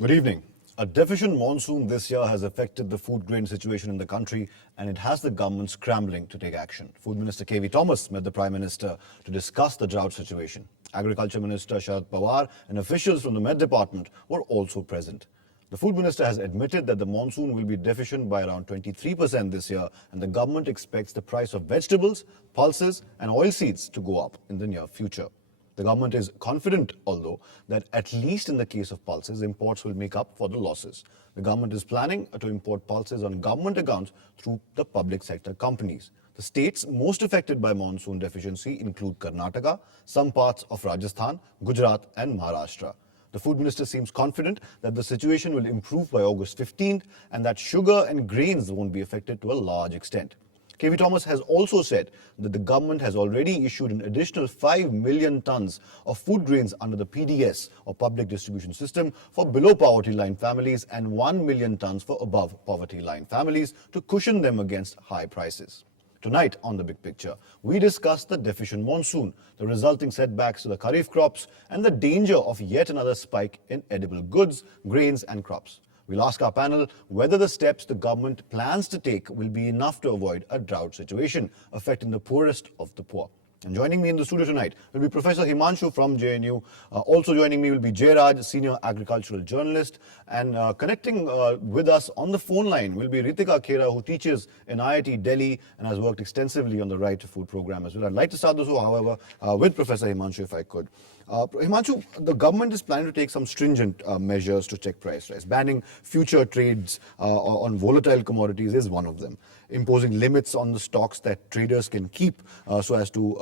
Good evening. A deficient monsoon this year has affected the food grain situation in the country, and it has the government scrambling to take action. Food Minister KV Thomas met the Prime Minister to discuss the drought situation. Agriculture Minister Sharad Pawar and officials from the Met Department were also present. The Food Minister has admitted that the monsoon will be deficient by around 23% this year, and the government expects the price of vegetables, pulses and oilseeds to go up in the near future. The government is confident, although, that at least in the case of pulses, imports will make up for the losses. The government is planning to import pulses on government accounts through the public sector companies. The states most affected by monsoon deficiency include Karnataka, some parts of Rajasthan, Gujarat and Maharashtra. The Food Minister seems confident that the situation will improve by August 15th and that sugar and grains won't be affected to a large extent. KV Thomas has also said that the government has already issued an additional 5 million tons of food grains under the PDS or public distribution system for below poverty line families and 1 million tons for above poverty line families to cushion them against high prices. Tonight on The Big Picture, we discuss the deficient monsoon, the resulting setbacks to the kharif crops and the danger of yet another spike in edible goods, grains and crops. We'll ask our panel whether the steps the government plans to take will be enough to avoid a drought situation affecting the poorest of the poor. And joining me in the studio tonight will be Professor Himanshu from JNU. Also joining me will be Jayraj, Senior Agricultural Journalist. And connecting with us on the phone line will be Reetika, Khera, who teaches in IIT-Delhi and has worked extensively on the Right to Food program as well. I'd like to start this, however, with Professor Himanshu, if I could. Himanshu, the government is planning to take some stringent measures to check price rise. Banning future trades on volatile commodities is one of them. Imposing limits on the stocks that traders can keep so as to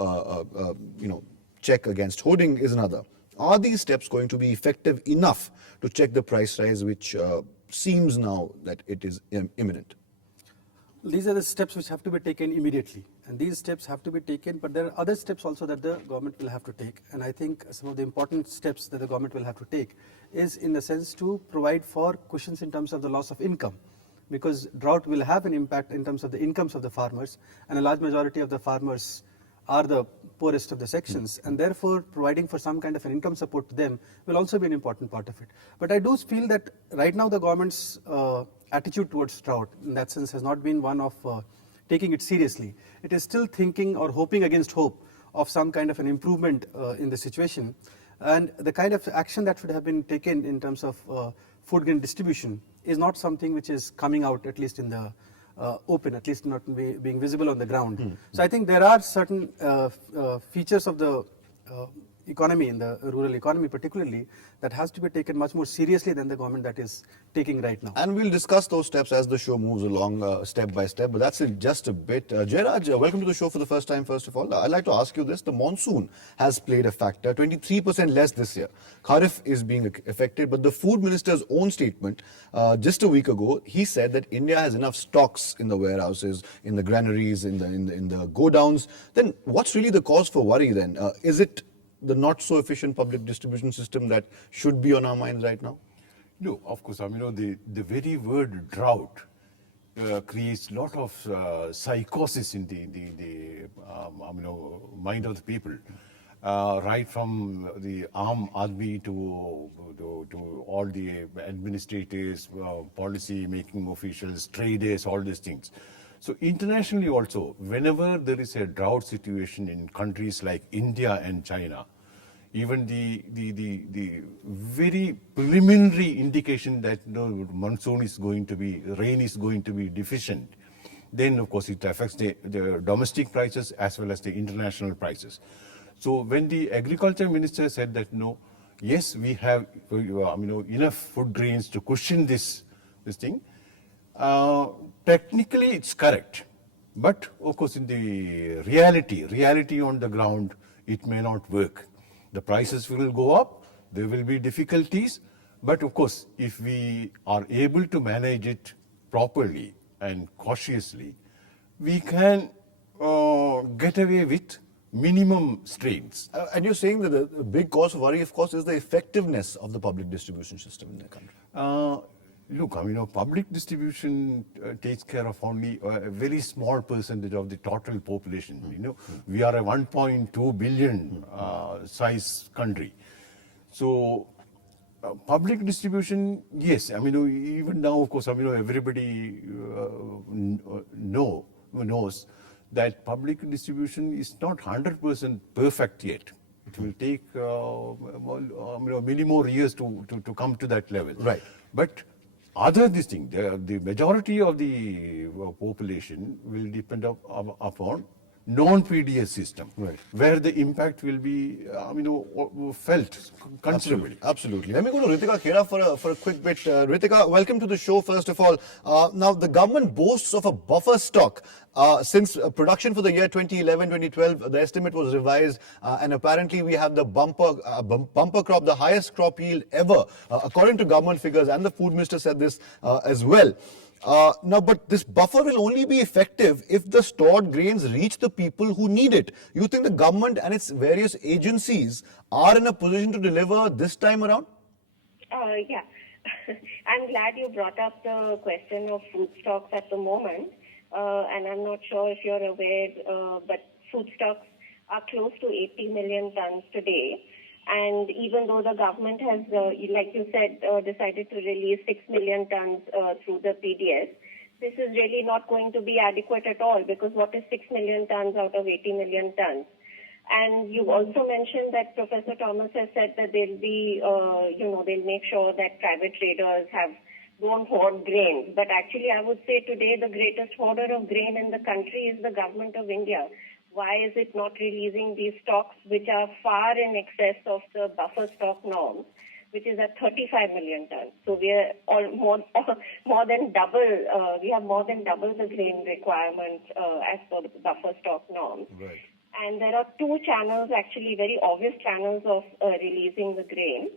check against hoarding is another. Are these steps going to be effective enough to check the price rise, which seems now that it is imminent? These are the steps which have to be taken immediately, and these steps have to be taken, but there are other steps also that the government will have to take, and I think some of the important steps that the government will have to take is in the sense to provide for cushions in terms of the loss of income, because drought will have an impact in terms of the incomes of the farmers, and a large majority of the farmers are the poorest of the sections, and therefore providing for some kind of an income support to them will also be an important part of it. But I do feel that right now the government's attitude towards drought in that sense has not been one of taking it seriously. It is still thinking or hoping against hope of some kind of an improvement in the situation, and the kind of action that should have been taken in terms of food grain distribution is not something which is coming out, at least in the open, at least not being visible on the ground. So I think there are certain features of the economy, in the rural economy particularly, that has to be taken much more seriously than the government that is taking right now. And we'll discuss those steps as the show moves along step by step, but that's in just a bit. Jayraj, welcome to the show for the first time, first of all. I'd like to ask you this. The monsoon has played a factor, 23% less this year. Kharif is being affected, but the food minister's own statement just a week ago, he said that India has enough stocks in the warehouses, in the granaries, in the go-downs. Then what's really the cause for worry then? Is it the not so efficient public distribution system that should be on our minds right now? No, of course. The very word drought creates a lot of psychosis in the mind of the people. Right from the Aam Aadmi to all the administrators, policy-making officials, traders, all these things. So internationally also, whenever there is a drought situation in countries like India and China, even the very preliminary indication that monsoon is going to be, rain is going to be deficient, then of course it affects the domestic prices as well as the international prices. So when the agriculture minister said that yes, we have enough food grains to cushion this thing, technically it's correct, but of course in the reality on the ground, it may not work. The prices will go up, there will be difficulties, but of course if we are able to manage it properly and cautiously, we can get away with minimum strains. And you're saying that the big cause of worry, of course, is the effectiveness of the public distribution system in the country. Look, public distribution takes care of only a very small percentage of the total population. We are a 1.2 billion size country. So Public distribution, yes. I mean, even now, of course, I mean, everybody knows that public distribution is not 100% perfect yet. It will take many more years to come to that level. Right. But other this thing, the majority of the population will depend upon non-PDS system, Right. where the impact will be, felt considerably. Absolutely. Let me go to Reetika Khera for a quick bit. Reetika, welcome to the show, first of all. Now, the government boasts of a buffer stock. Since production for the year 2011-2012, the estimate was revised, and apparently we have the bumper crop, the highest crop yield ever, according to government figures, and the food minister said this as well. Now, but this buffer will only be effective if the stored grains reach the people who need it. You think the government and its various agencies are in a position to deliver this time around? Yeah. I'm glad you brought up the question of food stocks at the moment. And I'm not sure if you're aware, but food stocks are close to 80 million tons today. And even though the government has, like you said, decided to release 6 million tons through the PDS, this is really not going to be adequate at all, because what is 6 million tons out of 80 million tons? And you also mentioned that Professor Thomas has said that they'll be, they'll make sure that private traders don't hoard grains. But actually, I would say today the greatest hoarder of grain in the country is the government of India. Why is it not releasing these stocks, which are far in excess of the buffer stock norms, which is at 35 million tons? So we are more than double. We have more than double the grain requirement as per the buffer stock norms. Right. And there are two channels, actually very obvious channels of releasing the grain.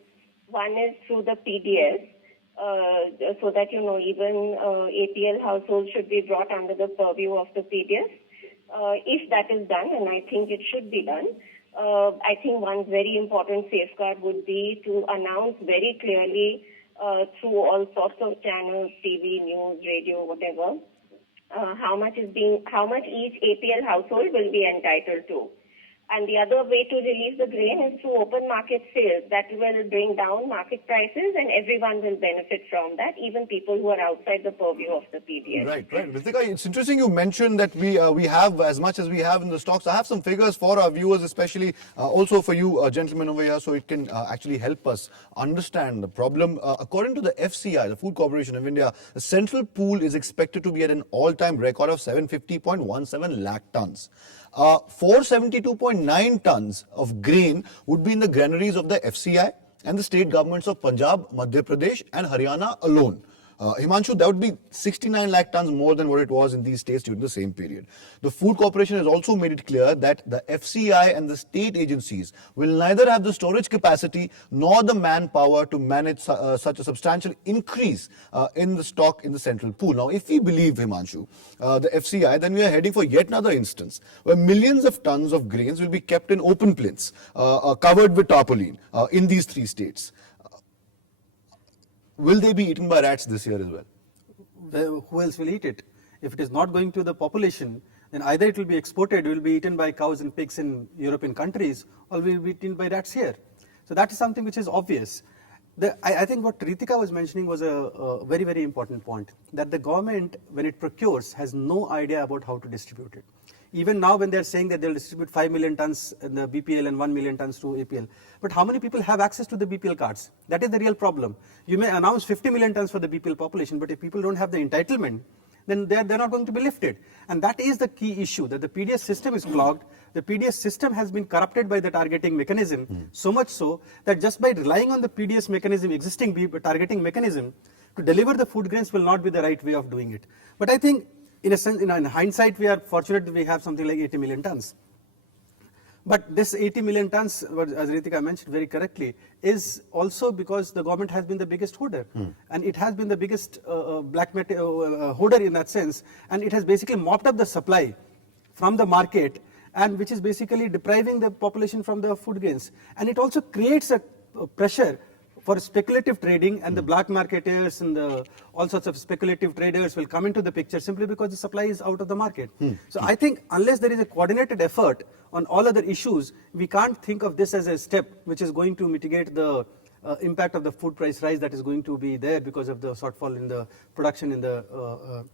One is through the PDS, so that even APL households should be brought under the purview of the PDS. If that is done, and I think it should be done, I think one very important safeguard would be to announce very clearly through all sorts of channels, TV, news, radio, whatever, how much each APL household will be entitled to. And the other way to release the grain is through open market sales. That will bring down market prices, and everyone will benefit from that, even people who are outside the purview of the PDS. Right. Reetika, it's interesting you mentioned that we have as much as we have in the stocks. I have some figures for our viewers, especially also for you gentlemen over here, so it can actually help us understand the problem. According to the FCI, the Food Corporation of India, the central pool is expected to be at an all-time record of 750.17 lakh tons. 472.9 tons of grain would be in the granaries of the FCI and the state governments of Punjab, Madhya Pradesh and Haryana alone. Himanshu, that would be 69 lakh tons more than what it was in these states during the same period. The Food Corporation has also made it clear that the FCI and the state agencies will neither have the storage capacity nor the manpower to manage such a substantial increase in the stock in the central pool. Now, if we believe, Himanshu, the FCI, then we are heading for yet another instance where millions of tons of grains will be kept in open plinths, covered with tarpaulin in these three states. Will they be eaten by rats this year as well? Who else will eat it? If it is not going to the population, then either it will be exported, will be eaten by cows and pigs in European countries, or will be eaten by rats here. So that is something which is obvious. I think what Reetika was mentioning was a very, very important point, that the government, when it procures, has no idea about how to distribute it. Even now when they are saying that they will distribute 5 million tons in the BPL and 1 million tons to APL. But how many people have access to the BPL cards? That is the real problem. You may announce 50 million tons for the BPL population, but if people don't have the entitlement, then they're not going to be lifted. And that is the key issue, that the PDS system is clogged. The PDS system has been corrupted by the targeting mechanism, so much so that just by relying on the PDS mechanism, existing targeting mechanism, to deliver the food grains will not be the right way of doing it. But I think in a sense, in hindsight, we are fortunate that we have something like 80 million tons. But this 80 million tons, as Reetika mentioned very correctly, is also because the government has been the biggest hoarder. And it has been the biggest hoarder in that sense. And it has basically mopped up the supply from the market, and which is basically depriving the population from the food grains. And it also creates a pressure for speculative trading, and the black marketers and all sorts of speculative traders will come into the picture simply because the supply is out of the market. So I think unless there is a coordinated effort on all other issues, we can't think of this as a step which is going to mitigate the impact of the food price rise that is going to be there because of the shortfall in the production in the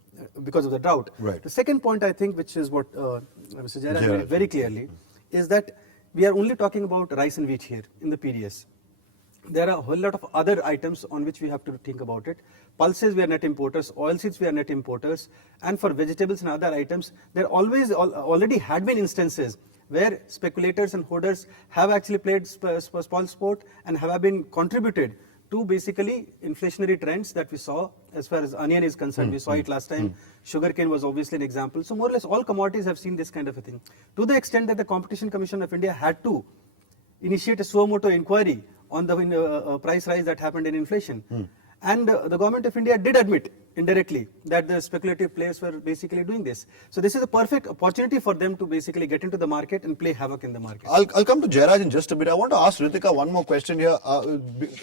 because of the drought. Right. The second point, I think, which is what Mr. Jairaj made it very clearly, is that we are only talking about rice and wheat here in the PDS. There are a whole lot of other items on which we have to think about it. Pulses, we are net importers. Oilseeds, we are net importers. And for vegetables and other items, there already had been instances where speculators and hoarders have actually played spoil sport and have been contributed to basically inflationary trends that we saw. As far as onion is concerned, we saw it last time. Sugarcane was obviously an example. So more or less all commodities have seen this kind of a thing. To the extent that the Competition Commission of India had to initiate a suo motu inquiry on the price rise that happened in inflation. And the government of India did admit indirectly that the speculative players were basically doing this. So this is a perfect opportunity for them to basically get into the market and play havoc in the market. I'll come to Jairaj in just a bit. I want to ask Reetika one more question here,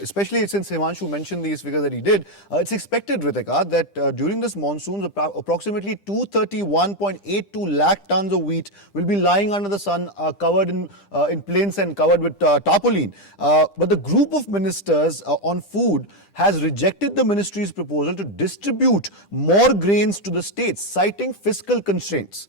especially since Himanshu mentioned these figures that he did. It's expected, Reetika, that during this monsoon, approximately 231.82 lakh tons of wheat will be lying under the sun, covered in plains and covered with tarpaulin. But the group of ministers on food has rejected the ministry's proposal to distribute more grains to the states, citing fiscal constraints.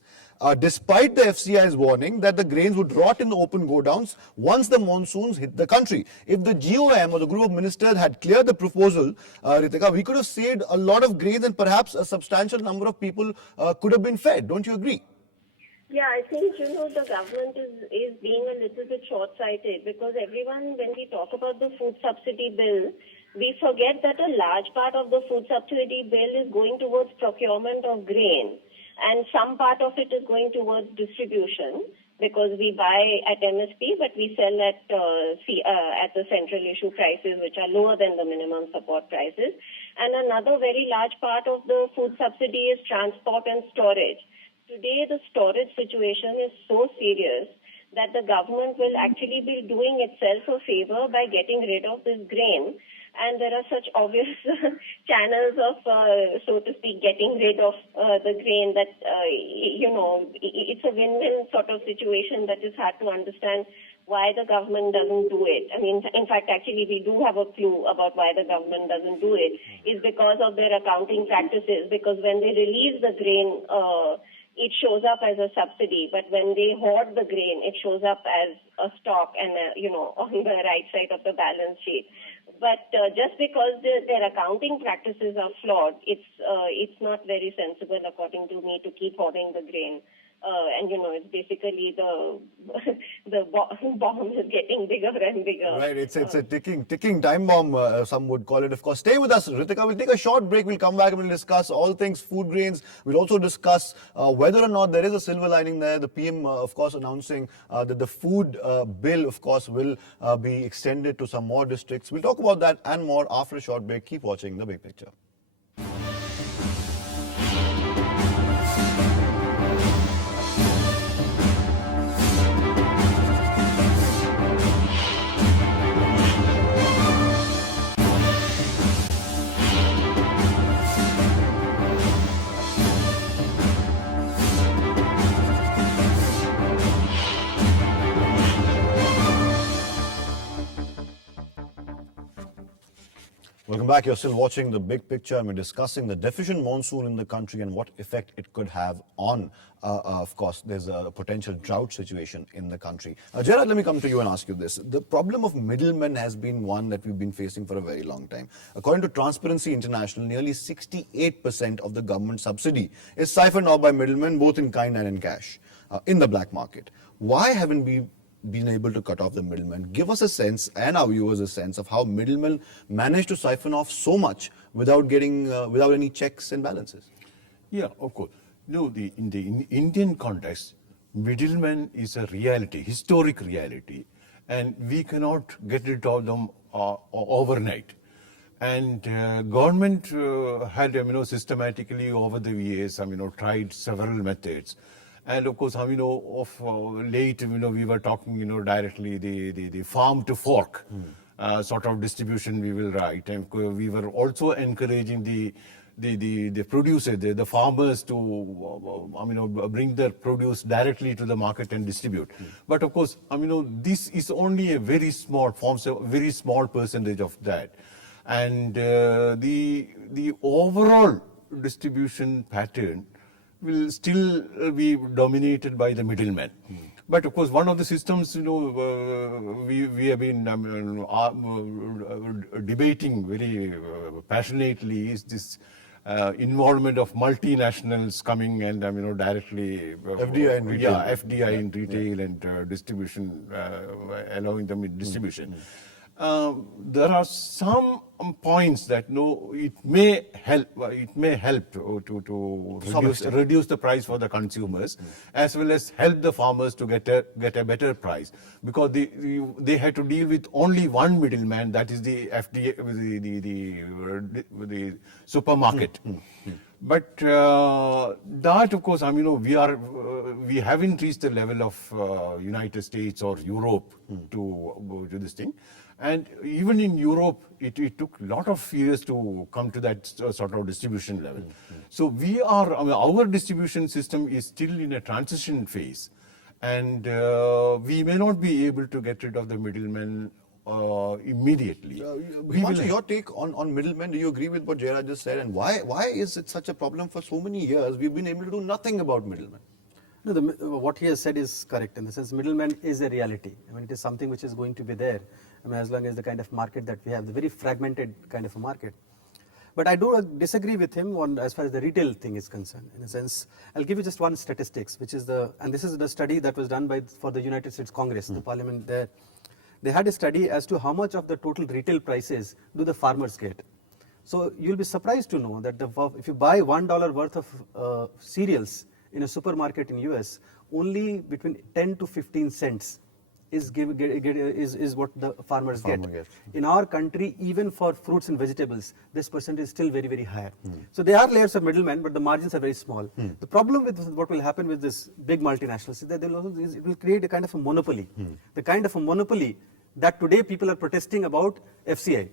Despite the FCI's warning that the grains would rot in the open godowns once the monsoons hit the country. If the GOM or the group of ministers had cleared the proposal, Reetika, we could have saved a lot of grains and perhaps a substantial number of people could have been fed. Don't you agree? Yeah, I think, the government is being a little bit short-sighted because everyone, when we talk about the food subsidy bill, we forget that a large part of the food subsidy bill is going towards procurement of grain, and some part of it is going towards distribution because we buy at MSP, but we sell at the central issue prices, which are lower than the minimum support prices. And another very large part of the food subsidy is transport and storage. Today, the storage situation is so serious that the government will actually be doing itself a favor by getting rid of this grain. And there are such obvious channels of, so to speak, getting rid of the grain that, it's a win-win sort of situation that is hard to understand why the government doesn't do it. I mean, in fact, actually, we do have a clue about why the government doesn't do it. It's because of their accounting practices, because when they release the grain, it shows up as a subsidy, but when they hoard the grain, it shows up as a stock and, on the right side of the balance sheet. But just because their accounting practices are flawed, it's not very sensible, according to me, to keep hoarding the grain. And it's basically the bomb is getting bigger and bigger. Right, it's a ticking time bomb, some would call it. Of course, stay with us, Reetika. We'll take a short break. We'll come back and we'll discuss all things food grains. We'll also discuss whether or not there is a silver lining there. The PM, of course, announcing that the food bill, of course, will be extended to some more districts. We'll talk about that and more after a short break. Keep watching The Big Picture. Welcome back. You're still watching The Big Picture, and we're discussing the deficient monsoon in the country and what effect it could have on, of course, there's a potential drought situation in the country. Jairaj, let me come to you and ask you this. The problem of middlemen has been one that we've been facing for a very long time. According to Transparency International, nearly 68% of the government subsidy is siphoned off by middlemen, both in kind and in cash, in the black market. Why haven't we been able to cut off the middlemen? Give us a sense, and our viewers a sense, of how middlemen manage to siphon off so much without any checks and balances. Yeah, of course. No, in the Indian context, middlemen is a reality, historic reality, and we cannot get rid of them overnight. And government had, systematically over the years, tried several methods. And of course, of late, we were talking, directly the farm to fork sort of distribution we will write. And we were also encouraging the the producer, the farmers to bring their produce directly to the market and distribute. But of course, this is only a very small, forms a very small percentage of that. And the overall distribution pattern will still be dominated by the middlemen. But of course, one of the systems, we have been debating very passionately is this involvement of multinationals coming and directly FDI in retail. Yeah, FDI in retail and distribution, allowing them in distribution. There are some points that it may help to reduce the price for the consumers, as well as help the farmers to get a better price, because they had to deal with only one middleman, that is the FDA, the supermarket. But that, of course, we haven't reached the level of United States or Europe to this thing. And even in Europe, it took a lot of years to come to that sort of distribution level. So our distribution system is still in a transition phase. And we may not be able to get rid of the middlemen immediately. Himanshu, your take on middlemen, do you agree with what Jayaraj just said? And why is it such a problem for so many years? We've been able to do nothing about middlemen. No, what he has said is correct in the sense middleman is a reality. It is something which is going to be there. As long as the kind of market that we have, the very fragmented kind of a market. But I do disagree with him on as far as the retail thing is concerned. In a sense, I'll give you just one statistics, which is and this is the study that was done for the United States Congress, the parliament there. They had a study as to how much of the total retail prices do the farmers get. So you'll be surprised to know that if you buy $1 worth of cereals in a supermarket in US, only between 10 to 15 cents is what the farmers get. In our country, even for fruits and vegetables, this percentage is still very, very high. So there are layers of middlemen, but the margins are very small. The problem with what will happen with this big multinationals is that it will create a kind of a monopoly. The kind of a monopoly that today people are protesting about FCI.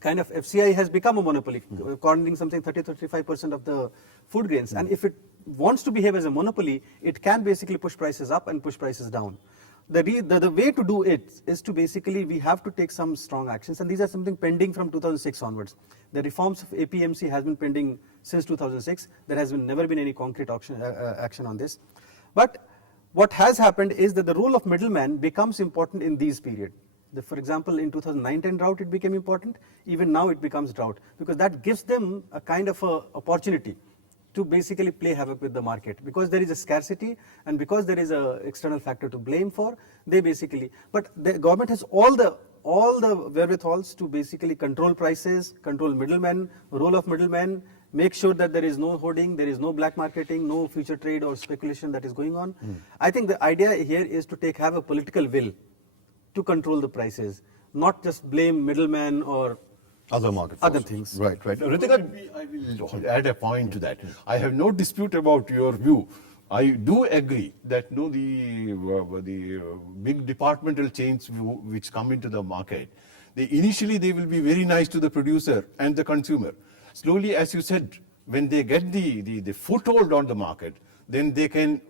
Kind of FCI has become a monopoly, cornering something 30-35% of the food grains. And if it wants to behave as a monopoly, it can basically push prices up and push prices down. The way to do it is to basically, we have to take some strong actions, and these are something pending from 2006 onwards. The reforms of APMC has been pending since 2006. There has never been any concrete action on this. But what has happened is that the role of middleman becomes important in these periods. For example, in 2009-10 drought, it became important. Even now, it becomes drought, because that gives them a kind of a opportunity to basically play havoc with the market, because there is a scarcity and because there is an external factor to blame for. But the government has all the wherewithals to basically control prices, control middlemen, role of middlemen, make sure that there is no hoarding, there is no black marketing, no future trade or speculation that is going on. I think the idea here is to have a political will to control the prices, not just blame middlemen or other market forces. Other things. Right. Reetika, I will add a point to that. I have no dispute about your view. I do agree that the big departmental chains which come into the market, initially they will be very nice to the producer and the consumer. Slowly, as you said, when they get the foothold on the market, then they can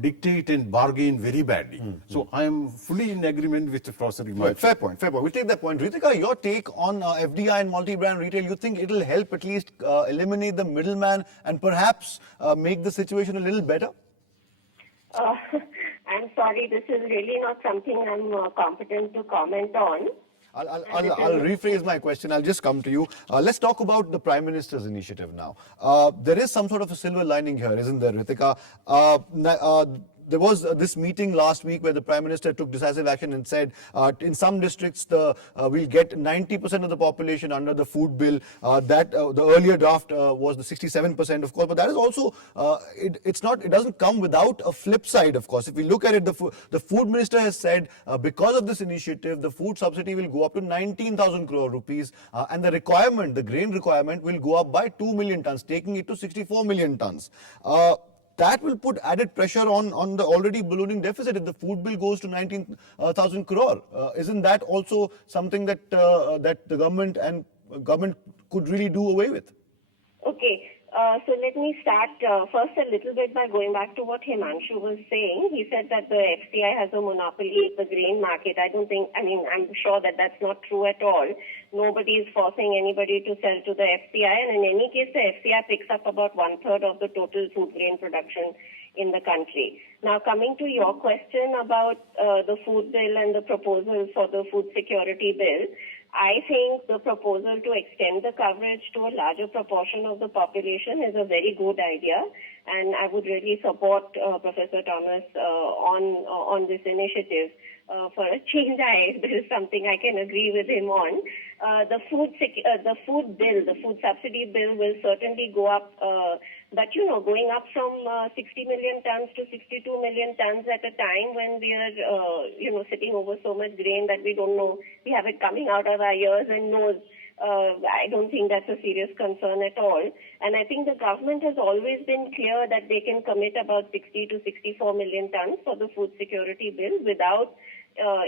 dictate and bargain very badly. So I am fully in agreement with Professor Himanshu. Right, fair point. We'll take that point. Ritika, your take on FDI and multi-brand retail, you think it'll help at least eliminate the middleman and perhaps make the situation a little better? I'm sorry, this is really not something I'm competent to comment on. I'll rephrase my question. I'll just come to you. Let's talk about the Prime Minister's initiative now. There is some sort of a silver lining here, isn't there, Ritika? There was this meeting last week where the Prime Minister took decisive action and said in some districts we'll get 90% of the population under the food bill. The earlier draft was the 67%, of course, but that is also it doesn't come without a flip side, of course. If we look at it, the Food Minister has said because of this initiative, the food subsidy will go up to 19,000 crore rupees, and the grain requirement will go up by 2 million tons, taking it to 64 million tons. That will put added pressure on the already ballooning deficit if the food bill goes to 19,000 crore. Isn't that also something that the government could really do away with? Okay, so let me start first a little bit by going back to what Himanshu was saying. He said that the FCI has a monopoly of the grain market. I'm sure that that's not true at all. Nobody is forcing anybody to sell to the FCI, and in any case, the FCI picks up about 1/3 of the total food grain production in the country. Now, coming to your question about the food bill and the proposal for the food security bill, I think the proposal to extend the coverage to a larger proportion of the population is a very good idea, and I would really support Professor Thomas on this initiative. For a change, this is something I can agree with him on. The food subsidy bill will certainly go up, but going up from 60 million tons to 62 million tons at a time when we are, sitting over so much grain that we don't know, we have it coming out of our ears and nose. I don't think that's a serious concern at all. And I think the government has always been clear that they can commit about 60 to 64 million tons for the food security bill without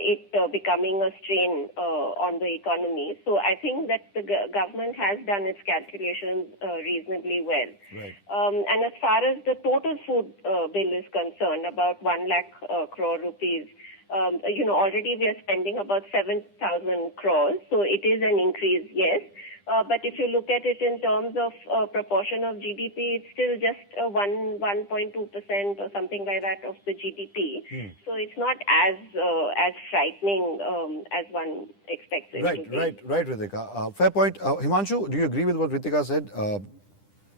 it becoming a strain on the economy. So I think that the government has done its calculations reasonably well. Right. And as far as the total food bill is concerned, about 1 lakh crore rupees, already we are spending about 7,000 crores. So it is an increase, yes. But if you look at it in terms of proportion of GDP, it's still just 1.2% or something like that of the GDP. So it's not as frightening as one expects it to be. Right, Reetika. Fair point. Himanshu, do you agree with what Reetika said?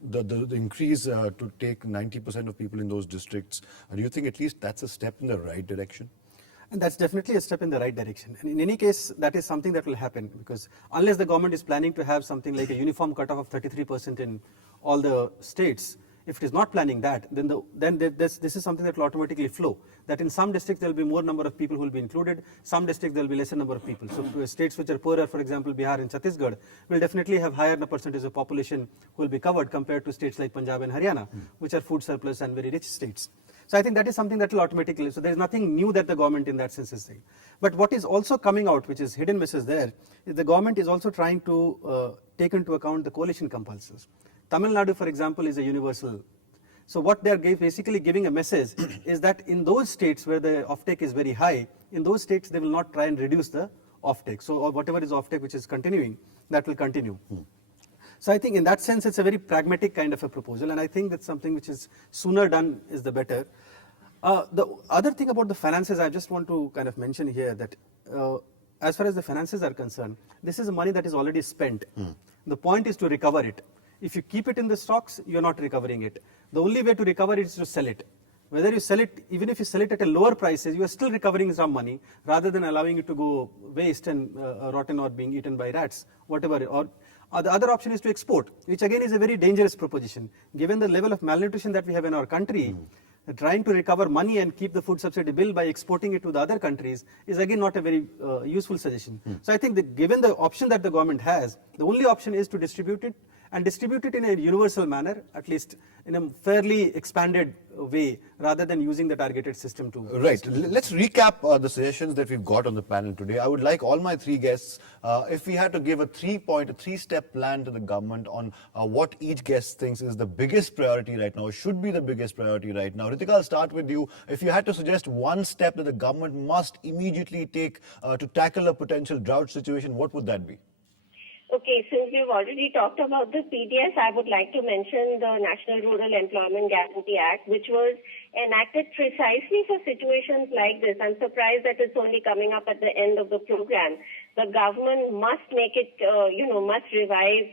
The increase to take 90% of people in those districts, do you think at least that's a step in the right direction? And that's definitely a step in the right direction. And in any case, that is something that will happen, because unless the government is planning to have something like a uniform cutoff of 33% in all the states, if it is not planning that, then this is something that will automatically flow. That in some districts there will be more number of people who will be included, some districts there will be lesser number of people. So states which are poorer, for example, Bihar and Chhattisgarh, will definitely have higher percentage of population who will be covered compared to states like Punjab and Haryana, which are food surplus and very rich states. So I think that is something that will automatically, so there is nothing new that the government in that sense is saying. But what is also coming out, which is hidden message there, is the government is also trying to take into account the coalition compulsions. Tamil Nadu, for example, is a universal. So what they are basically giving a message is that in those states where the offtake is very high, in those states they will not try and reduce the offtake. So whatever is offtake which is continuing, that will continue. So I think in that sense it's a very pragmatic kind of a proposal, and I think that's something which is sooner done is the better. The other thing about the finances, I just want to kind of mention here that as far as the finances are concerned, this is money that is already spent. The point is to recover it. If you keep it in the stocks, you're not recovering it. The only way to recover it is to sell it. Whether you sell it, even if you sell it at a lower prices, you are still recovering some money rather than allowing it to go waste and rotten or being eaten by rats, whatever. Or the other option is to export, which again is a very dangerous proposition. Given the level of malnutrition that we have in our country, trying to recover money and keep the food subsidy bill by exporting it to the other countries is again not a very useful suggestion. So I think that given the option that the government has, the only option is to distribute it, and distribute it in a universal manner, at least in a fairly expanded way, rather than using the targeted system to... Right. Let's recap the suggestions that we've got on the panel today. I would like all my three guests, if we had to give a three-step plan to the government on what each guest thinks is the biggest priority right now, should be the biggest priority right now. Reetika, I'll start with you. If you had to suggest one step that the government must immediately take to tackle a potential drought situation, what would that be? Okay, since we've already talked about the PDS, I would like to mention the National Rural Employment Guarantee Act, which was enacted precisely for situations like this. I'm surprised that it's only coming up at the end of the program. The government must make it, must revive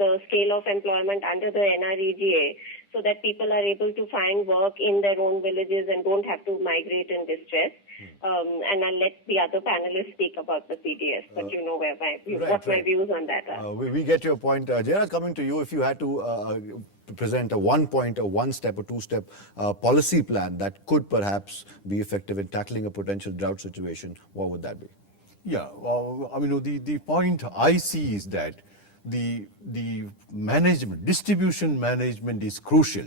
the scale of employment under the NREGA so that people are able to find work in their own villages and don't have to migrate in distress. And I'll let the other panelists speak about the PDS, but you know what my views on that are. We get your point. Jairaj, coming to you, if you had to present a one-step or two-step policy plan that could perhaps be effective in tackling a potential drought situation, what would that be? Yeah, well, the point I see is that the management, distribution management is crucial.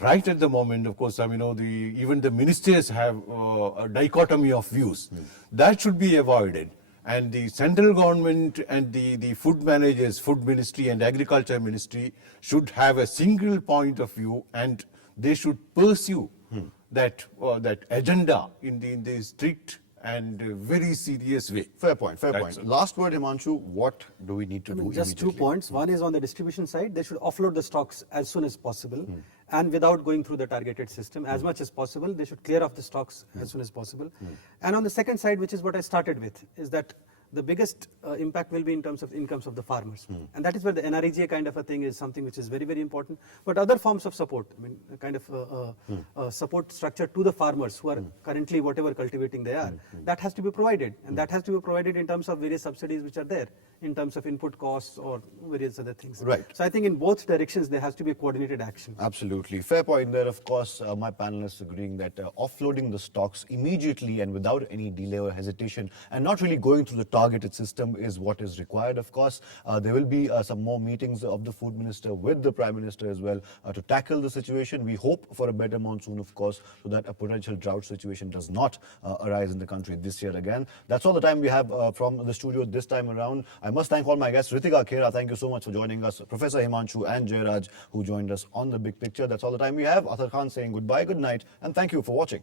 Right at the moment, of course, even the ministers have a dichotomy of views. That should be avoided. And the central government and the food managers, food ministry and agriculture ministry should have a single point of view, and they should pursue that agenda in the strict and very serious way. Fair point, fair That's point. Last word, Himanshu, what do we need to do Just 2 immediately? points. One is on the distribution side, they should offload the stocks as soon as possible and without going through the targeted system. As much as possible, they should clear off the stocks as soon as possible. And on the second side, which is what I started with, is that the biggest impact will be in terms of incomes of the farmers. And that is where the NREGA kind of a thing is something which is very, very important. But other forms of support, I mean, a kind of support structure to the farmers who are currently whatever cultivating they are, that has to be provided. And that has to be provided in terms of various subsidies which are there, in terms of input costs or various other things. Right. So I think in both directions there has to be a coordinated action. Absolutely. Fair point there. Of course, my panelists agreeing that offloading the stocks immediately and without any delay or hesitation and not really going through the targeted system is what is required. Of course, there will be some more meetings of the food minister with the prime minister as well to tackle the situation. We hope for a better monsoon, of course, so that a potential drought situation does not arise in the country this year again. That's all the time we have from the studio this time around. I must thank all my guests. Reetika, Khera, thank you so much for joining us. Professor Himanshu and Jayraj, who joined us on The Big Picture. That's all the time we have. Athar Khan saying goodbye, good night, and thank you for watching.